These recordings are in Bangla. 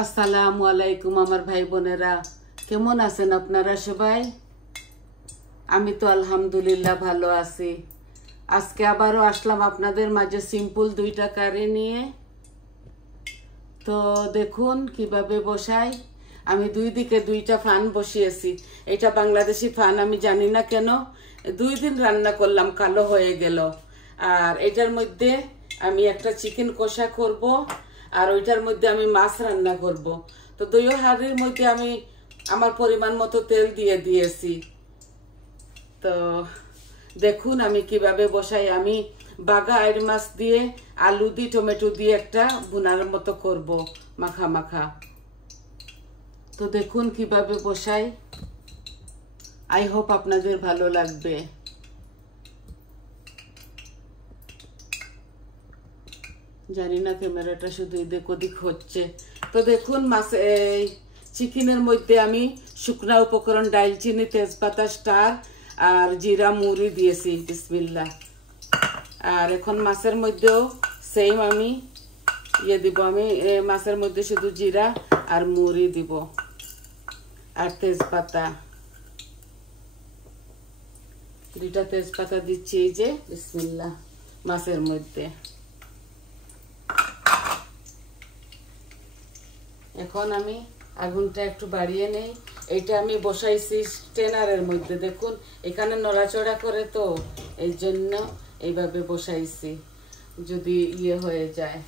আসসালামু আলাইকুম আমার ভাই বোনেরা, কেমন আছেন আপনারা সবাই? আমি তো আলহামদুলিল্লাহ ভালো আছি। আজকে আবারও আসলাম আপনাদের মাঝে সিম্পল দুইটা কারি নিয়ে। তো দেখুন কিভাবে বসাই। আমি দুই দিকে দুইটা ফান বসিয়েছি। এটা বাংলাদেশি ফান, আমি জানি না কেন 2 দিন রান্না করলাম কালো হয়ে গেল। আর এটার মধ্যে আমি একটা চিকেন কষা করব, আর ওইটার মধ্যে আমি মাছ রান্না করব। তো দুই হাঁড়ির মধ্যে আমি আমার পরিমাণ মতো তেল দিয়ে দিয়েছি। তো দেখুন আমি কিভাবে বসাই। আমি বাগা আইড় মাছ দিয়ে আলু দিয়ে টমেটো দিয়ে একটা ভুনার মতো করব, মাখা মাখা। তো দেখুন কিভাবে বসাই। আই হোপ আপনাদের ভালো লাগবে। জানি না ক্যামেরাটা শুধু এদিক ওদিক হচ্ছে। তো দেখুন মাছ চিকেনের মধ্যে আমি শুকনা উপকরণ ডালচিনি, তেজপাতা, স্টার আর জিরা মুড়ি দিয়েছি। বিসমিল্লাহ। আর এখন মাছের মধ্যেও সেম আমি দিব। আমি মাছের মধ্যে শুধু জিরা আর মুড়ি দিব আর তেজপাতা, 2টা তেজপাতা দিচ্ছি। এই যে বিসমিল্লাহ মাছের মধ্যে। এখন আমি আগুনটা একটু বাড়িয়ে নেই। এইটা আমি বসাইছি স্টেনারের মধ্যে। দেখুন এখানে নড়াচড়া করে, তো এই জন্য এইভাবে বসাইছি, যদি হয়ে যায়।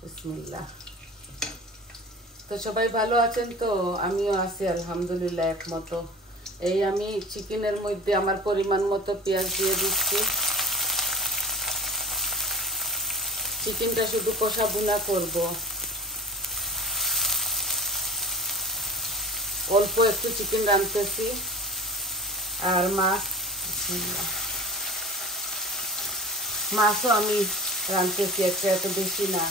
বিসমিল্লাহ। তো সবাই ভালো আছেন তো? আমিও আছি আলহামদুলিল্লাহ একমতো। এই আমি চিকেনের মধ্যে আমার পরিমাণ মতো পেঁয়াজ দিয়ে দিচ্ছি। চিকেনটা শুধু কষা ভুনা করব। অল্প একটু চিকেন রাঁধতেছি আর মাছও আমি রাঁধতেছি, একটা এত বেশি না।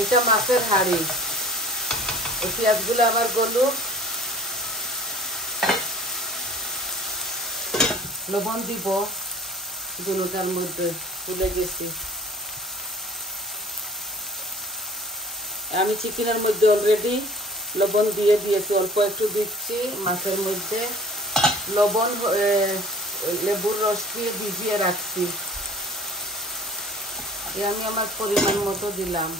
এটা মাছের হাঁড়ি। এই পেঁয়াজগুলো আমার গলুক। লবণ দিব দুটার মধ্যে, ভুলে গেছি। আমি চিকেনের মধ্যে অলরেডি লবণ দিয়ে দিয়েছি, অল্প একটু দিচ্ছি। মাছের মধ্যে লবণ লেবুর রস দিয়ে ভিজিয়ে রাখছি, আমি আমার পরিমাণ মতো দিলাম,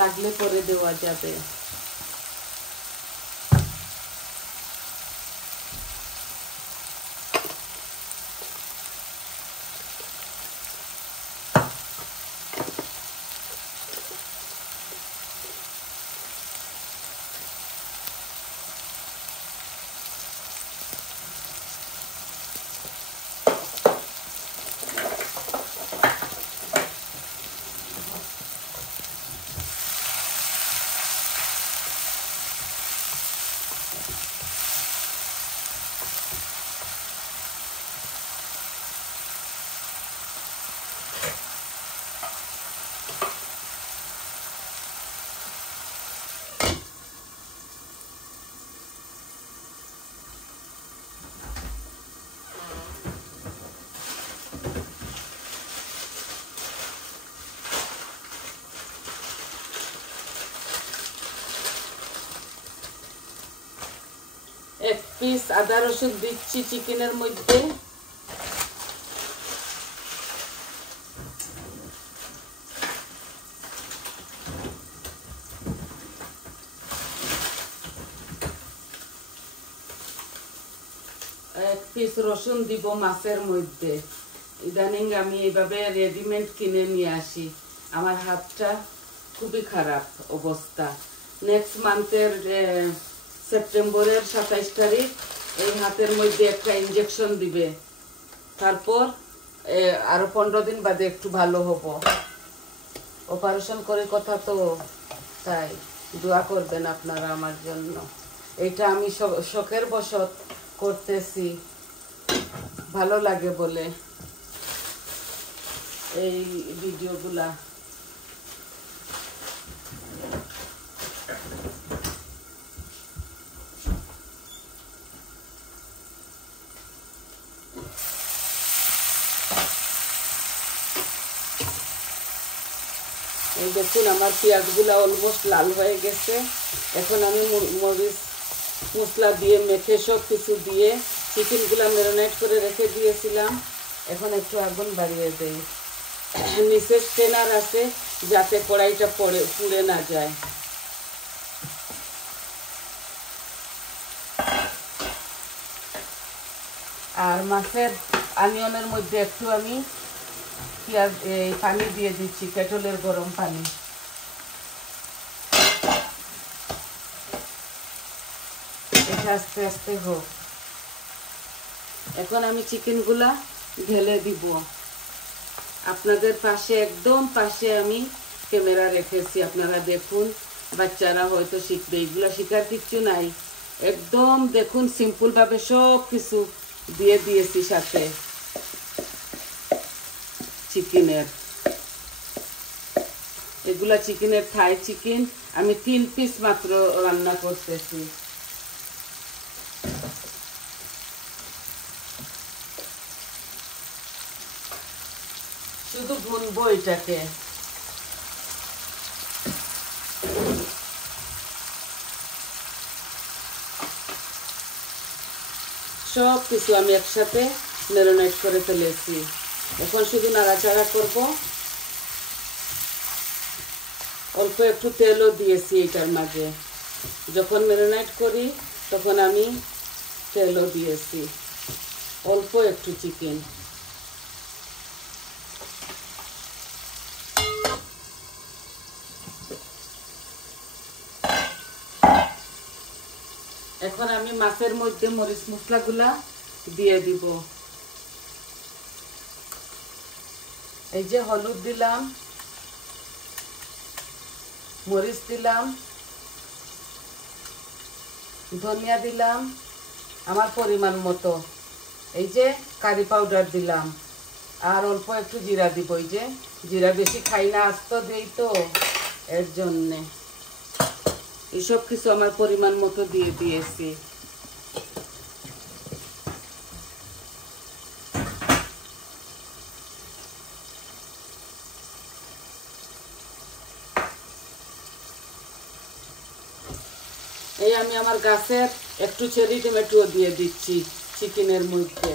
লাগলে করে দেওয়া যাবে। এক পিস আদা রসুন দিচ্ছি চিকেনের মধ্যে। এক পিস রসুন দিব মাছের মধ্যে। ইদানিং আমি এইভাবে রেডিমেড কিনে নিয়ে আসি। আমার হাতটা খুবই খারাপ অবস্থা। নেক্সট মান্থের সেপ্টেম্বরের 27 তারিখ এই হাতের মধ্যে একটা ইনজেকশন দিবে। তারপর আরো 15 দিন বাদে একটু ভালো হব। অপারেশন করে কথা তো, তাই দোয়া করবেন আপনারা আমার জন্য। এটা আমি শখের বশত করতেছি। ভালো লাগে বলে এই ভিডিওগুলা। এই দেখুন আমার পেঁয়াজগুলা অলমোস্ট লাল হয়ে গেছে। এখন আমি মরিচ মশলা দিয়ে মেখে সব কিছু দিয়ে চিকেনগুলা ম্যারিনেট করে রেখে দিয়েছিলাম। এখন একটু আগুন বাড়িয়ে দেই। নিচে স্টেনার আছে যাতে কড়াইটা পুড়ে না যায়। আর মাছের অনিয়নের মধ্যে একটু আমি পেঁয়াজ পানি দিয়ে দিচ্ছি, কেটলের গরম পানি। এটা আস্তে আস্তে হোক। এখন আমি চিকেনগুলা ঢেলে দিব। আপনাদের পাশে একদম পাশে আমি ক্যামেরা রেখেছি, আপনারা দেখুন। বাচ্চারা হয়তো শিখবে, এগুলো শিখার কিচ্ছু নাই। একদম দেখুন সিম্পল ভাবে সব কিছু দিয়ে দিয়েছি সাথে চিকেনের। এগুলা চিকেনের থাই চিকেন, আমি 3 পিস মাত্র রান্না করতেছি। শুধু ভুনবো এটাকে। সব কিছু আমি একসাথে ম্যারিনেট করে ফেলেছি। এখন শুধু নাড়াচাড়া করব। অল্প একটু তেলও দিয়েছি এটার মাঝে। যখন ম্যারিনেট করি তখন আমি তেলও দিয়েছি, অল্প একটু চিকেন। এখন আমি মাছের মধ্যে মরিচ মশলাগুলা দিয়ে দিব। এই যে হলুদ দিলাম, মরিচ দিলাম, ধনিয়া দিলাম আমার পরিমাণ মতো, এই যে কারি পাউডার দিলাম, আর অল্প একটু জিরা দিব। এই যে জিরা বেশি খাই না, আস্ত দেই তো, এর জন্যে এইসব কিছু আমার পরিমাণ মতো দিয়ে দিয়েছি। এই আমি আমার গাছের একটু চেরি টমেটো দিয়ে দিচ্ছি চিকেনের মধ্যে।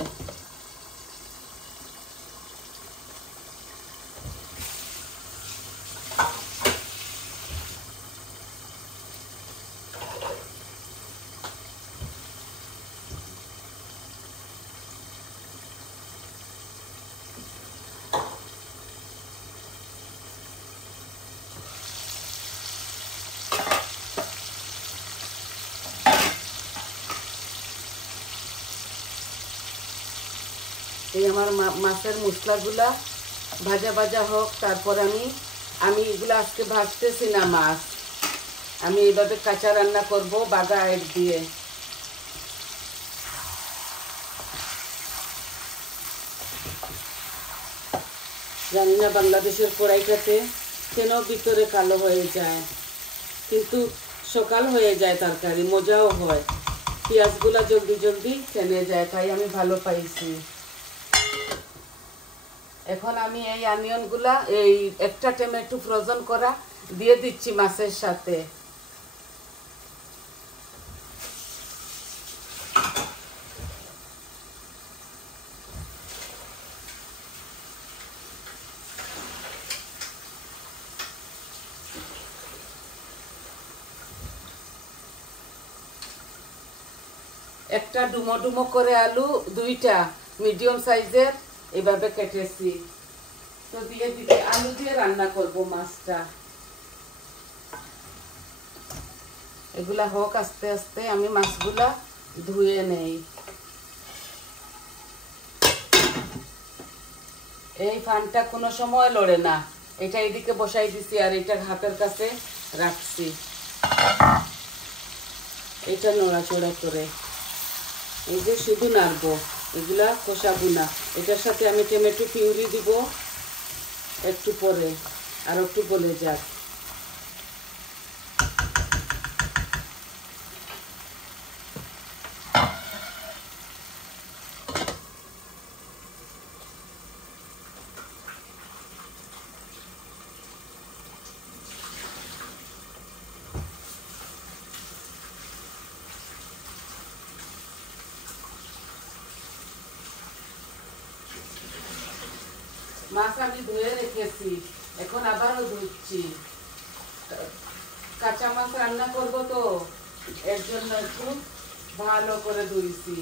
এই আমার মাছের মশলাগুলা ভাজা ভাজা হোক, তারপর আমি এগুলো আজকে ভাজতেছি না মাছ, আমি এইভাবে কাঁচা রান্না করব বাগা আয়ের দিয়ে। জানি না বাংলাদেশের কড়াইটাতে কেন ভিতরে কালো হয়ে যায়, কিন্তু সকাল হয়ে যায়, তরকারি মজাও হয়, পেঁয়াজগুলা জলদি জলদি টেনে যায়, তাই আমি ভালো পাইছি। এখন আমি এই অনিয়নগুলা, এই একটা টমেটো ফ্রোজেন করা দিয়ে দিচ্ছি মাছের সাথে। একটা ডুমো ডুমো করে আলু, 2টা মিডিয়াম সাইজের এভাবে কেটেছি, তো দিয়ে দিলে আলু দিয়ে রান্না করব মাছটা। এগুলা হোক আস্তে আস্তে, আমি মাছগুলা ধুয়ে নেই। এই ফানটা কোনো সময় লড়ে না, এটা এদিকে বসাই দিছি আর এটা হাতের কাছে রাখছি, এটা নড়াচড়া করে এই যে শুধু নাড়বো, এগুলা কষা বুনা। এটার সাথে আমি টমেটো পিউরি দিব একটু পরে, আর একটু গলে যাক। মাছ আমি ধুয়ে রেখেছি, এখন আবারও ধুচ্ছি। কাঁচা মাছ রান্না করব তো এর জন্য একটু ভালো করে ধুইছি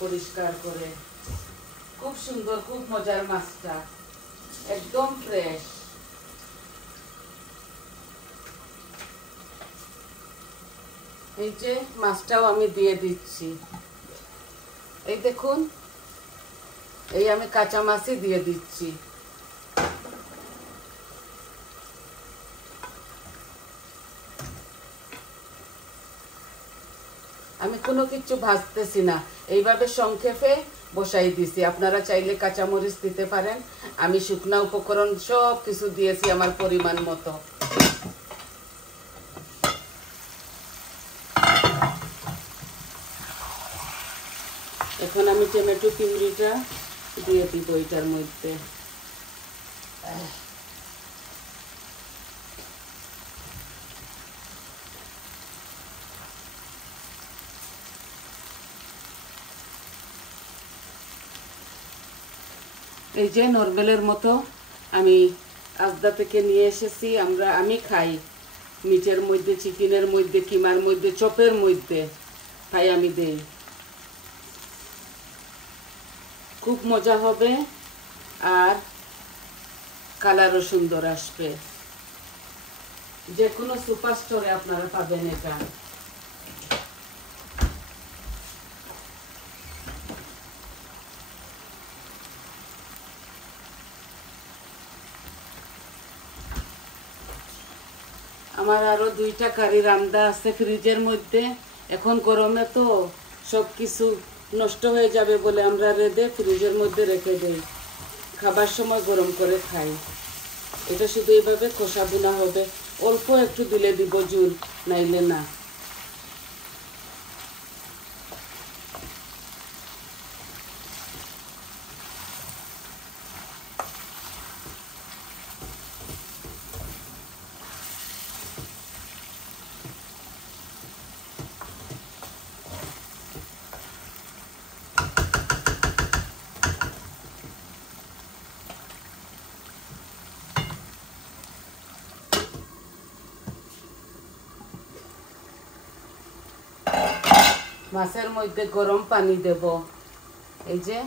পরিষ্কার করে। খুব সুন্দর, খুব মজার মাছটা, একদম ফ্রেশ। এই যে মাছটাও আমি দিয়ে দিচ্ছি। এই দেখুন, এই আমি কাঁচা মাছই দিয়ে দিচ্ছি। আমি কোনো কিছু ভাজতেছি না, এইভাবে সংক্ষেপে বসাই দিছি। আপনারা চাইলে কাঁচামরিচ দিতে পারেন। আমি শুকনা উপকরণ সব কিছু দিয়েছি আমার পরিমাণ মতো। এখন আমি টমেটো পিউরিটা দিয়ে দিব এটার মধ্যে। এই যে নরবেলের মতো আমি আজদা থেকে নিয়ে এসেছি। আমি খাই মিটের মধ্যে, চিকেনের মধ্যে, কিমার মধ্যে, চপের মধ্যে, তাই আমি দেই। খুব মজা হবে আর কালারও সুন্দর আসবে। যে কোনো সুপার স্টোরে আপনারা পাবেন এটা। আমার আরো 2টা কারি রান্দা আছে ফ্রিজের মধ্যে। এখন গরমে তো সব কিছু নষ্ট হয়ে যাবে বলে আমরা রেঁধে ফ্রিজের মধ্যে রেখে দেই, খাবার সময় গরম করে খাই। এটা শুধু এইভাবে কষা বোনা হবে, অল্প একটু দিলে দিব জুল, নাইলে না। মাছের মধ্যে গরম পানি দেব। এই যে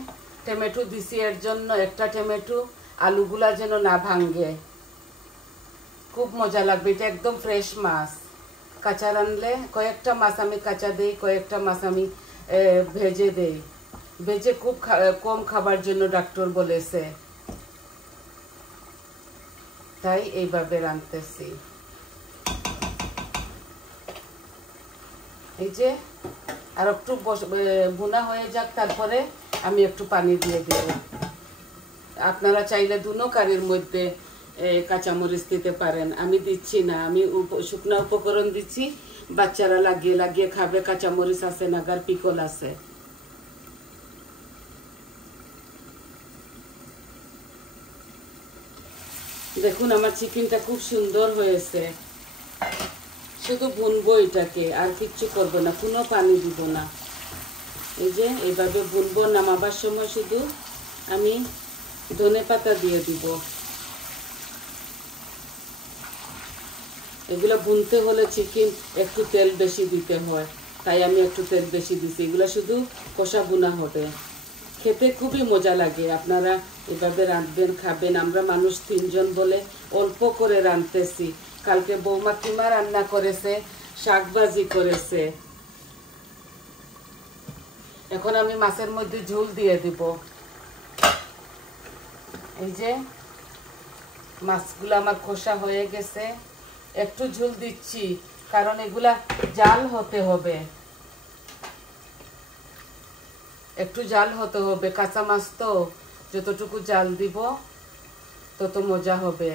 টমেটো দিছি এর জন্য, একটা টমেটো, আলুগুলা যেন না ভাঙে। খুব মজা লাগবে, এটা একদম ফ্রেশ মাছ। কাঁচা রানলে কয়েকটা মাছ আমি কাঁচা দেই, কয়েকটা মাছ আমি ভেজে দেই। ভেজে খুব কম খাবার জন্য ডাক্তার বলেছে, তাই এইভাবে রাঁধতেছি। এই যে আর একটু ভুনা হয়ে যাক, তারপরে আমি একটু পানি দিয়ে দেব। আপনারা চাইলে দুনো কারির মধ্যে কাঁচামরিচ দিতে পারেন, আমি দিচ্ছি না। আমি শুকনা উপকরণ দিচ্ছি, বাচ্চারা লাগিয়ে লাগিয়ে খাবে। কাঁচামরিচ আছে, নাগার পিকল আছে। দেখুন আমার চিকেনটা খুব সুন্দর হয়েছে। শুধু ভুনবো এটাকে, আর কিচ্ছু করবো না, কোনো পানি দিব না। এই যে এইভাবে ভুনবো। নামাবার সময় শুধু আমি ধনেপাতা দিয়ে দিব। এগুলো ভুনতে হলে চিকেন একটু তেল বেশি দিতে হয়, তাই আমি একটু তেল বেশি দিছি। এগুলো শুধু কষা ভুনা হবে, খেতে খুবই মজা লাগে। আপনারা এভাবে রাঁধবেন, খাবেন। আমরা মানুষ 3 জন বলে অল্প করে রাঁধতেছি। কালকে বৌমা কিমা রান্না করেছে, শাকভাজি করেছে। এখন আমি মাছের মধ্যে ঝোল দিয়ে দিব। এই যে মাছগুলো আমার কষা হয়ে গেছে, একটু ঝোল দিচ্ছি কারণ এগুলা জাল হতে হবে। একটু জাল হতে হবে, কাঁচা মাছ তো যতটুকু জাল দিব তত মজা হবে।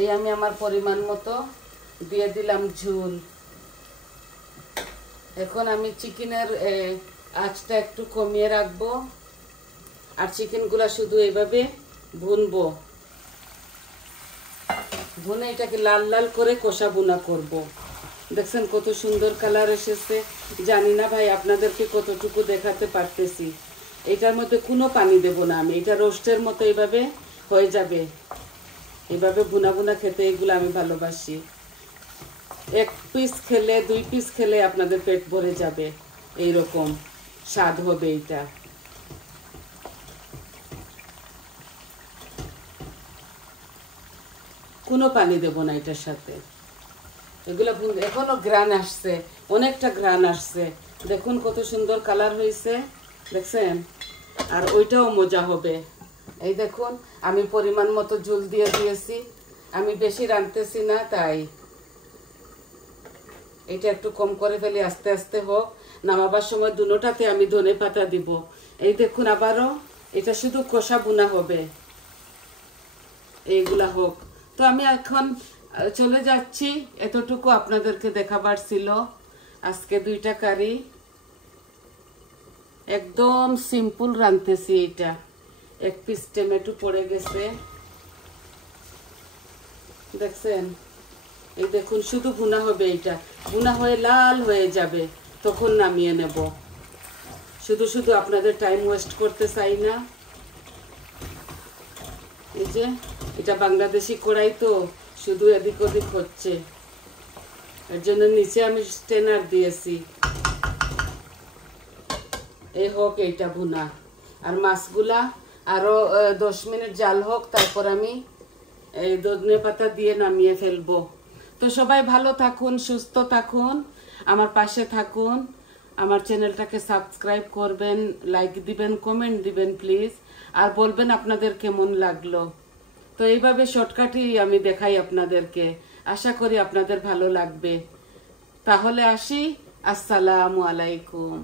এই আমি আমার পরিমাণ মতো দিয়ে দিলাম ঝোল। এখন আমি চিকেনের আঁচটা একটু কমিয়ে রাখবো, আর চিকেনগুলা শুধু এইভাবে ভুনবো। ভুনে এটাকে লাল লাল করে কষা ভুনা করব। দেখছেন কত সুন্দর কালার এসেছে। জানি না ভাই আপনাদেরকে কতটুকু দেখাতে পারতেছি। এটার মধ্যে কোনো পানি দেব না আমি, এটা রোস্টের মতো এইভাবে হয়ে যাবে। এইভাবে ভুনা ভুনা খেতে এগুলো আমি ভালোবাসি। 1 পিস খেলে 2 পিস খেলে আপনাদের পেট ভরে যাবে, এইরকম স্বাদ হবে এটা। কোনো পানি দেব না এটার সাথে। এগুলো এখনো ঘ্রাণ আসছে, অনেকটা ঘ্রাণ আসছে। দেখুন কত সুন্দর কালার হয়েছে, দেখছেন? আর ওইটাও মজা হবে। এই দেখুন আমি পরিমাণ মতো ঝোল দিয়ে দিয়েছি, আমি বেশি রাঁধতেছি না, তাই এটা একটু কম করে ফেলি। আস্তে আস্তে হোক, নামাবার সময় দুটোটাতে আমি ধনে পাতা দিব। এই দেখুন আবারও এটা শুধু কষা বুনা হবে, এইগুলা হোক। তো আমি এখন চলে যাচ্ছি, এতটুকু আপনাদেরকে দেখাবার ছিল আজকে 2টা কারি। একদম সিম্পল রাঁধতেছি এটা। 1 পিস টমেটো পড়ে গেছে, দেখছেন? এই দেখুন শুধু ভুনা হবে, এটা ভুনা হয়ে লাল হয়ে যাবে, তখন নামিয়ে নেব। শুধু শুধু আপনাদের টাইম ওয়েস্ট করতে চাই না। এই যে এটা বাংলাদেশি কড়াই তো, শুধু এদিক ওদিক হচ্ছে, এর জন্য নিচে আমি স্টেনার দিয়েছি। এই হোক এইটা ভুনা, আর মাছগুলা আরো 10 মিনিট জাল হোক, তারপর আমি এই ধনে পাতা দিয়ে নামিয়ে ফেলবো। তো সবাই ভালো থাকুন, সুস্থ থাকুন, আমার পাশে থাকুন। আমার চ্যানেলটাকে সাবস্ক্রাইব করবেন, লাইক দিবেন, কমেন্ট দিবেন প্লিজ, আর বলবেন আপনাদের কেমন লাগলো। তো এইভাবে শর্টকাটই আমি দেখাই আপনাদেরকে, আশা করি আপনাদের ভালো লাগবে। তাহলে আসি, আসসালামু আলাইকুম।